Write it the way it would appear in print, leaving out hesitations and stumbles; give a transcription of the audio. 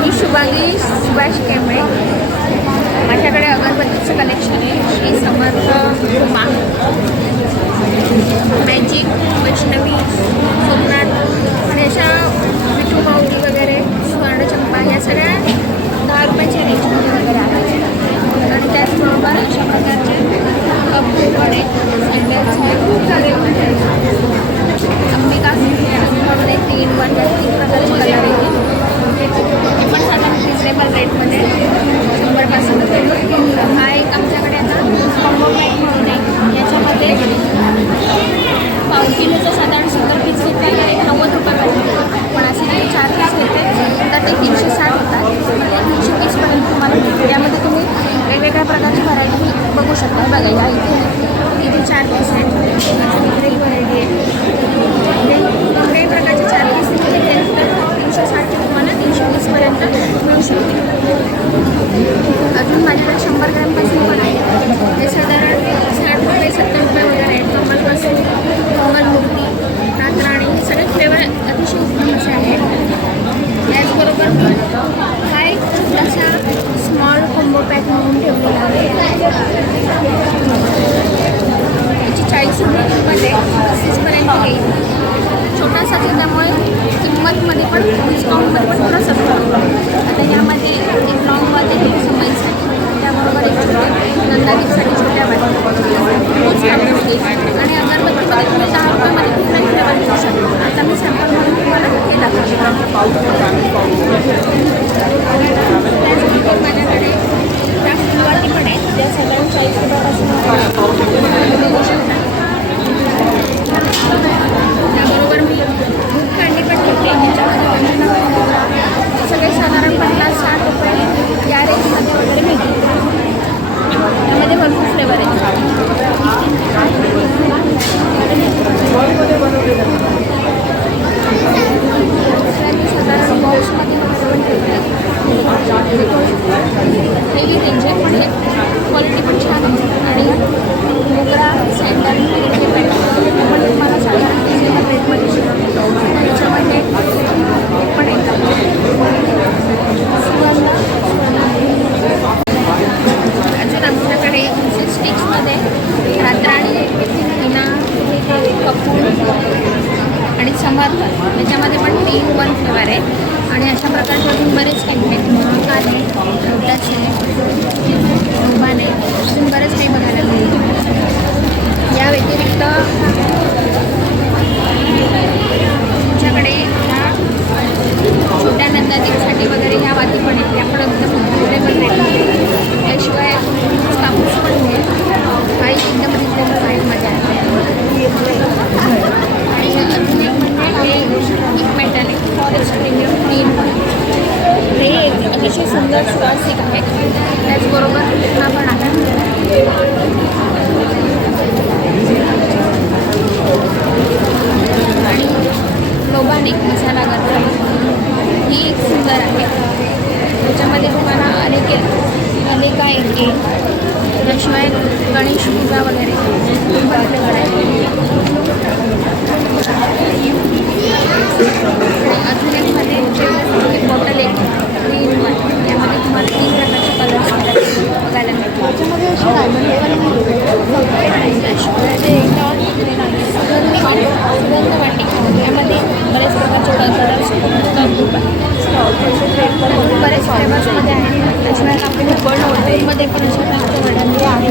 मी शुभांगी सुभाष केंबळे. माझ्याकडे अगरबत्तीचं कलेक्शन आहे. श्री समर्थ उमा, मॅजिक, वैष्णवी, सोमनाथ आणि अशा विठू माऊली वगैरे, सुवर्णचंपा ह्या सगळ्या 10 रुपयाच्या रेंजमध्ये वगैरे आहेत. आणि त्याचबरोबर अशा प्रकारचे कपडे पण आहेत. खूप सारे अंबिका मध्ये 3 प्रकारचे कलर आहेत. ते पण साधारण रिजनेबल रेटमध्ये 100% देतो. हा एक आमच्याकडे आता कॉम्बो पॅक म्हणून आहे. याच्यामध्ये पाव किलोचं साधारण 70 पीस घेतले तर 90 रुपये पाहिजे. पण असे काही 4 पीस घेते तर ते 360 होतात. म्हणजे 300 पीसपर्यंत तुम्हाला मिळते. त्यामध्ये तुम्ही वेगवेगळ्या प्रकारची व्हरायटी बघू शकता. बघायला इथे 4 पीस आहेत. इकडेही व्हरायटी आहे. कुठल्याही प्रकारचे 4 पीस घेतले तर 360 तुम्हाला 300 पीसपर्यंत मिळू शकते. अजून माझ्याकडे 100 ग्रॅमपासून पण आहे. ते साधारण 60 रुपये 70 रुपये वगैरे आहेत. कमलपासून कमल मूर्ती, रातराणी हे सगळे फ्लेवर अतिशय उत्तमचे आहेत. त्याचबरोबर हा एक छोटासा स्मॉल कॉम्बो पॅक म्हणून ठेवलेला आहे. याची 40 रुपये किंमत आहे. 30पर्यंत येईल. छोटासा त्यामुळे किंमतमध्ये पण डिस्काउंटमध्ये पण थोडा सस्ता होतो. आता यामध्ये एक लॉंगमध्ये एक समईचं आहे. त्याबरोबर एक छोटे नंदादीपसाठी छोट्या वाटी होते. आणि अगरबत्तीमध्ये तुम्ही 10 रुपयामध्ये कुठलाही फ्लेवर घेऊ शकता. आता मी सॅम्पल म्हणून तुम्हाला हे दाखवतो. त्याचबरोबर माझ्याकडे त्या फुलवाती पण आहेत. ज्या साधारण 40 रुपयापासून बघू शकता. त्याबरोबर मी दूधकांडी पण घेतली. सगळे साधारण 50-60 रुपये या रेंजमध्ये वगैरे मिळतील. त्यामध्ये भरपूर फ्लेवर आहेत. साधारण बॉक्समध्ये पण ठेवले. हेवी रेंज आहे पण क्वालिटी पण छान आहे. आणि मोगरा, सँडल वगैरे पण तुम्हाला साधारण रिजनेबल रेटमध्ये शिकवतो. त्याच्यामध्ये पण येतात सुवर्ण. अजून आमच्याकडे स्टिक्समध्ये रातराणी, हिना, कपूर आणि समर्थ त्याच्यामध्ये पण 3-1 फ्लेवर आहे. आणि अशा प्रकारचे अजून बरेच काही आहेत. महाकाल आहे, रोटाच आहे, उभान आहे, अजून बरेच काही बघायला मिळेल. या व्यतिरिक्त तुमच्याकडे ह्या छोट्या नंदादीपसाठी वगैरे ह्या वाती पण आहेत. त्या पण एकदम रिजनेबल रेटमध्ये. त्याशिवाय कापूस पण मिळेल. काही एकदम रिजनेबल रेटमध्ये आहे. आणि अजून एक म्हणजे हे एक मेटॅलिक फॉरेस्ट प्रीमियम ग्रीन हे अतिशय सुंदर सुवासिक आहे. त्याचबरोबर हा पण आहे. आणि लोबानिक मसाला गरम ही एक सुंदर आहे. त्याच्यामध्ये तुम्हाला अनेका येते. त्याशिवाय गणेश पूजा वगैरे फ्लेवर आहे. आणि अजून एकमध्ये एक बॉटल एक ग्रीन वन. यामध्ये तुम्हाला 3 प्रकारचे कलर्स बघायला मिळतात. त्याच्यामध्ये सुगंध वाटी यामध्ये बरेच प्रकारचे कलर्स बरेच फ्लेवर्समध्ये आहेत. त्याशिवाय आपल्याला हॉटेलमध्ये पण अशा प्रकारच्या वड्यांमध्ये आहे.